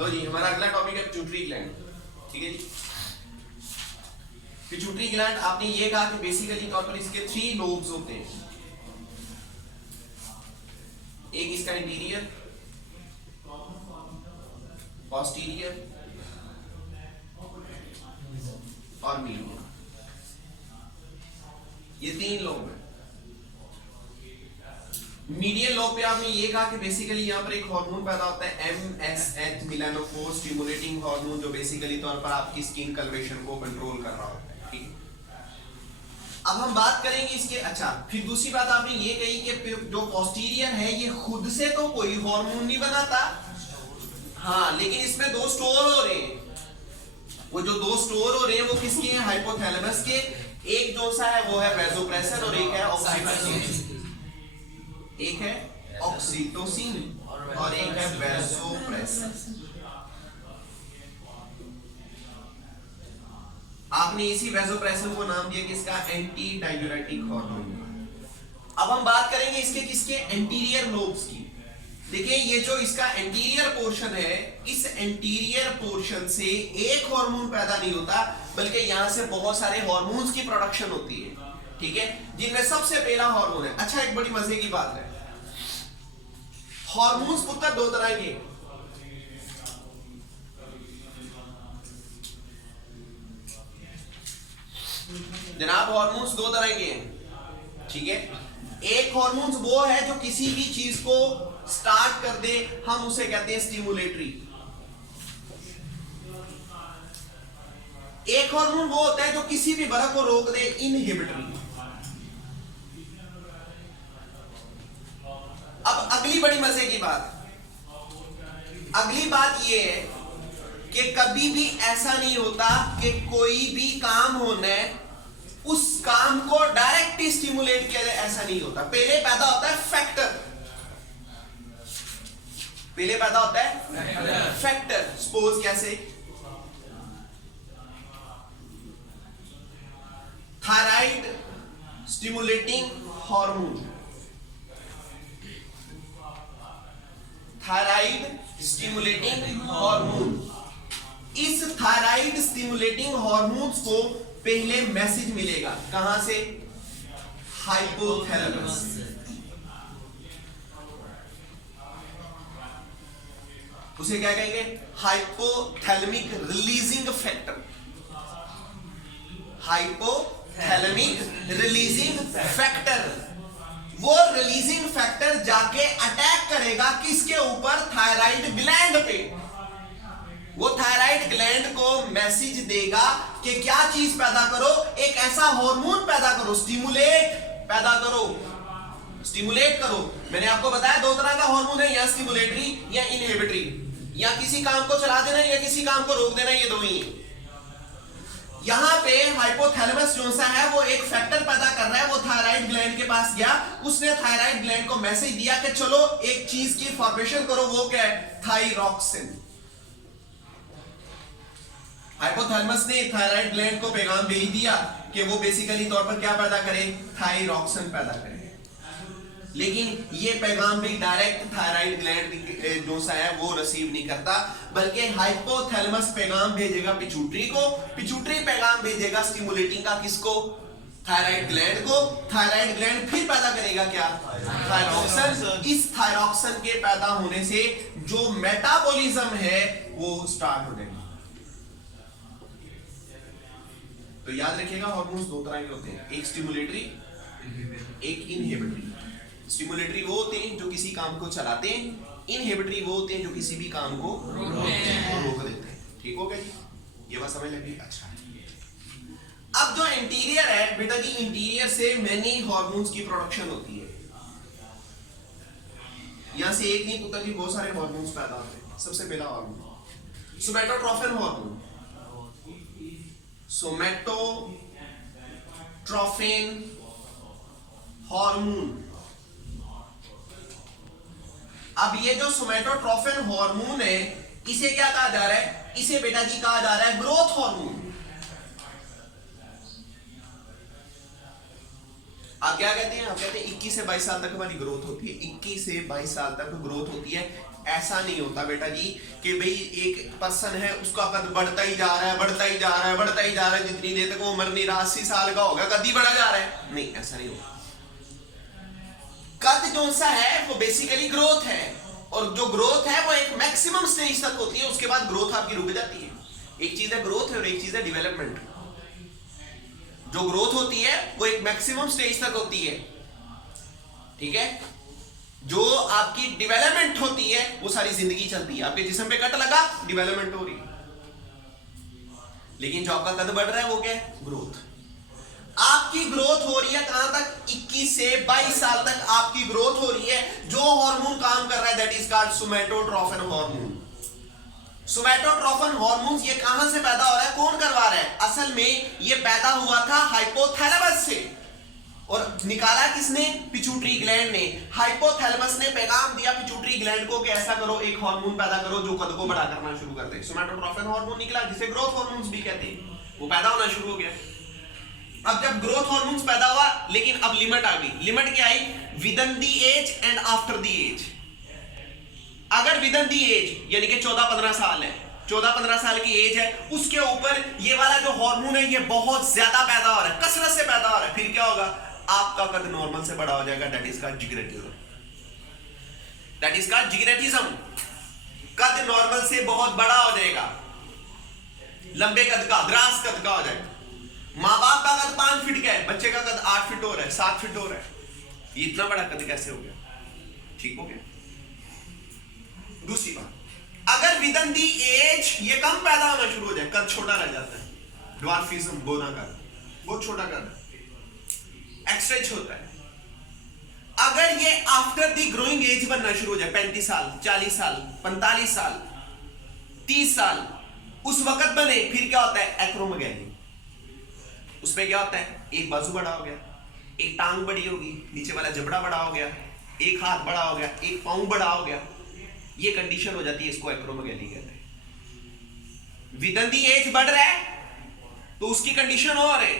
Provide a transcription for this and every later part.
तो जी हमारा अगला टॉपिक है पिट्यूटरी ग्लैंड। ठीक है जी, पिट्यूटरी ग्लैंड आपने ये कहा कि बेसिकली तौर पर इसके 3 लोब्स होते हैं। एक इसका इंटीरियर, पोस्टीरियर और मीडियन, ये 3 लोब हैं। मीडियन लोब पे आपने ये कहा कि बेसिकली यहाँ पर एक हार्मोन पैदा होता है MSH मेलानोफोर स्टिमुलेटिंग हार्मोन, जो बेसिकली तौर पर आपकी स्किन कलरेशन को कंट्रोल कर रहा होता है। ठीक है, अब हम बात करेंगे इसके। अच्छा, फिर दूसरी बात आपने ये कही कि जो पोस्टीरियर है ये खुद से तो कोई हार्मोन नहीं बनाता, हाँ, लेकिन इसमें 2 स्टोर हो रहे हैं। वो जो 2 स्टोर हो रहे हैं वो किसके हैं? हाइपोथैलेमस के। एक जो सा है वो है वैसोप्रेसिन और एक है ऑक्सीटोसिन। एक है ऑक्सीटोसिन और एक है वैसोप्रेसिन। आपने इसी वैसोप्रेसिन को नाम दिया कि इसका एंटी डाययूरेटिक हार्मोन। अब हम बात करेंगे इसके किसके? एंटीरियर लोब्स की। देखिए ये जो इसका एंटीरियर पोर्शन है, इस एंटीरियर पोर्शन से एक हार्मोन पैदा नहीं होता, बल्कि यहां से बहुत सारे हार्मोन्स की प्रोडक्शन होती है। ठीक है, जिनमें सबसे पहला हार्मोन है। अच्छा, एक बड़ी मजे की बात है, हार्मोन्स पुत्र 2 तरह के। जनाब हार्मोन्स 2 तरह के हैं। ठीक है, एक हार्मोन्स वो है जो किसी भी चीज को स्टार्ट कर दे, हम उसे कहते हैं स्टिमुलेटरी। एक हार्मोन वो होता है जो किसी भी वर्क को रोक दे, इनहिबिटरी। अब अगली बड़ी मजे की बात, अगली बात ये है कि कभी भी ऐसा नहीं होता कि कोई भी काम होना है उस काम को डायरेक्ट स्टिमुलेट किया जाए, ऐसा नहीं होता। पहले पैदा होता है फैक्टर, पहले पैदा होता है फैक्टर। सपोज कैसे? Thyroid stimulating hormone, thyroid stimulating hormone. इस थायराइड स्टिमुलेटिंग हार्मोन्स को पहले मैसेज मिलेगा, कहां से? हाइपोथैलेमस। उसे क्या कहेंगे? Hypothalamic releasing factor. Hypothalamic releasing factor. वो रिलीजिंग फैक्टर जाके अटैक करेगा किसके ऊपर? थायराइड ग्लैंड पे। वो थायराइड ग्लैंड को मैसेज देगा कि क्या चीज पैदा करो, एक ऐसा हार्मोन पैदा करो, स्टिमुलेट पैदा करो, स्टिमुलेट करो। मैंने आपको बताया 2 तरह का हार्मोन है, या स्टिमुलेटरी या इनहिबिटरी, या किसी काम को चला देना या किसी काम को रोक देना, ये 2 ही है। यहां पे हाइपोथैलेमस जो सा है वो एक फैक्टर पैदा कर रहा है। वो थायराइड ग्लैंड के पास गया, उसने थायराइड ग्लैंड को मैसेज दिया कि चलो एक चीज की फॉर्मेशन करो, वो क्या है? थायरॉक्सिन। हाइपोथैलेमस ने थायराइड ग्लैंड को पैगाम भेज दिया कि वो बेसिकली तौर पर क्या पैदा करे? थायरॉक्सिन पैदा करे। लेकिन ये पैगाम भी डायरेक्ट थायराइड ग्लैंड जो सा है वो रिसीव नहीं करता, बल्कि हाइपोथैलेमस पैगाम भेजेगा पिट्यूटरी को, पिट्यूटरी पैगाम भेजेगा स्टिमुलेटिंग का किसको? थायराइड ग्लैंड को। थायराइड ग्लैंड फिर पैदा करेगा क्या? थायरॉक्सिन। इस थायरॉक्सिन के पैदा होने से जो मेटाबॉलिज्म है वो स्टार्ट हो जाएगा। तो याद रखिएगा हार्मोन्स 2 तरह के होते हैं, एक स्टिमुलेटरी, एक इनहिबिटरी। स्टिमुलेटरी वो होते हैं जो किसी काम को चलाते हैं, इनहिबिटरी वो होते हैं जो किसी भी काम को रोक देते हैं। ठीक हो गया जी, ये बात समझ लगी? अच्छा, अब जो इंटीरियर है बेटा जी, इंटीरियर से मैनी हार्मोन्स की प्रोडक्शन होती है। यहां से एक नहीं पुत्र जी, बहुत सारे हार्मोन्स पैदा होते हैं। सबसे पहला hormone somatotrophin hormone, somatotrophin hormone. अब ये जो सोमैटोट्रोफिन हार्मोन है, इसे क्या कहा जा रहा है? इसे बेटा जी कहा जा रहा है ग्रोथ हार्मोन। आप क्या कहते हैं? आप कहते हैं 21 से 22 साल तक हमारी ग्रोथ होती है। 21 से 22 साल तक ग्रोथ होती है। ऐसा नहीं होता बेटा जी कि भाई एक पर्सन है उसका कद बढ़ता ही जा रहा है, बढ़ता ही जा रहा है, बढ़ता ही जा रहा है, जितनी देर तक वो उम्र नहीं रहा 80 साल का होगा कद ही बढ़ा जा रहा है, नहीं ऐसा नहीं होता। कद जो सा है वो बेसिकली ग्रोथ है, और जो ग्रोथ है वो एक मैक्सिमम स्टेज तक होती है, उसके बाद ग्रोथ आपकी रुक जाती है। एक चीज है ग्रोथ है और एक चीज है डेवलपमेंट। जो ग्रोथ होती है वो एक मैक्सिमम स्टेज तक होती है, ठीक है। जो आपकी डेवलपमेंट होती है वो सारी जिंदगी चलती है। आपके जिस्म पे कट लगा, डेवलपमेंट हो रही है, लेकिन जो आपका कद बढ़ रहा है वो क्या है? ग्रोथ। आपकी ग्रोथ हो रही है कहां तक? 21 से 22 साल तक आपकी ग्रोथ हो रही है। जो हार्मोन काम कर रहा है that is called somatotrophin hormone. Somatotrophin hormone ये कहां से पैदा हो रहा है? कौन करवा रहा है? असल में ये पैदा हुआ था हाइपोथैलेमस से, और निकाला किसने? पिट्यूटरी ग्लैंड ने। हाइपोथैलेमस ने पैगाम दिया पिट्यूटरी ग्लैंड को कि ऐसा करो, एक हार्मोन पैदा करो जो कद को बड़ा करना शुरू कर दे। सोमैटोट्रोफिन हार्मोन निकला जिसे ग्रोथ हार्मोन्स भी कहते हैं, वो पैदा होना शुरू हो गया। अब जब ग्रोथ हार्मोन्स पैदा हुआ, लेकिन अब लिमिट आ गई। लिमिट क्या आई? Within the age and after the age. अगर विदिन द एज यानी कि 14-15 साल है, 14-15 साल की एज है, उसके ऊपर ये वाला जो हार्मोन है ये बहुत ज्यादा पैदा हो रहा है, कसरत से पैदा हो रहा है, फिर क्या होगा? आपका कद नॉर्मल से बड़ा हो जाएगा, that is called gigantism. That is called gigantism. कद नॉर्मल से बहुत बड़ा हो जाएगा, लंबे कद का, द्रास कद का हो जाएगा। मां बाप का कद 5 फीट का है, बच्चे का कद 8 फीट हो रहा है, 7 फीट हो रहा है, ये इतना बड़ा कद कैसे हो गया? ठीक हो गया। दूसरी बात, अगर विदिन दी एज ये कम पैदा होना शुरू हो जाए, कद छोटा रह जाता है, ड्वार्फिज्म, बोना कद, बहुत छोटा कद, एक्सट्रेच होता है। अगर ये आफ्टर दी ग्रोइंग एज बनना शुरू हो जाए, 35 साल, 40 साल, 45 साल, 30 साल, उस वक्त बने, फिर क्या होता है? एक्रोमेगाली। उसमें क्या होता है? एक बाजू बड़ा हो गया, एक टांग बड़ी होगी, नीचे वाला जबड़ा बड़ा हो गया, एक हाथ बड़ा हो गया, एक पांव बड़ा हो गया, ये कंडीशन हो जाती है, इसको एक्रोमेगाली कहते हैं। विदिन दी एज बढ़ रहा है तो उसकी कंडीशन और है,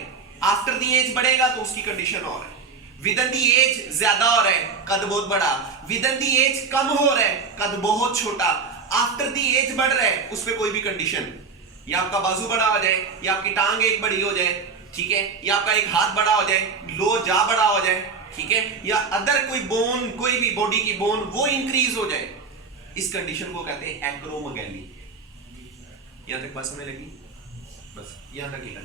आफ्टर दी एज बढ़ेगा तो उसकी कंडीशन और है। विदिन दी एज ज्यादा हो रहा है, कद बहुत बड़ा, विदिन दी एज कम हो रहा है, कद बहुत छोटा, आफ्टर दी एज बढ़ रहा है, उस पर कोई भी कंडीशन, या आपका बाजू बड़ा हो जाए, या आपकी टांग एक बड़ी हो जाए, ठीक है, या आपका एक हाथ बड़ा हो जाए, लोअर जा बड़ा हो जाए, ठीक है, या अदर कोई बोन, कोई भी बॉडी की बोन वो इंक्रीज हो जाए, इस कंडीशन को कहते हैं एक्रोमेगाली। यहां तक बात समझ लगी? बस यहां तक लिखा।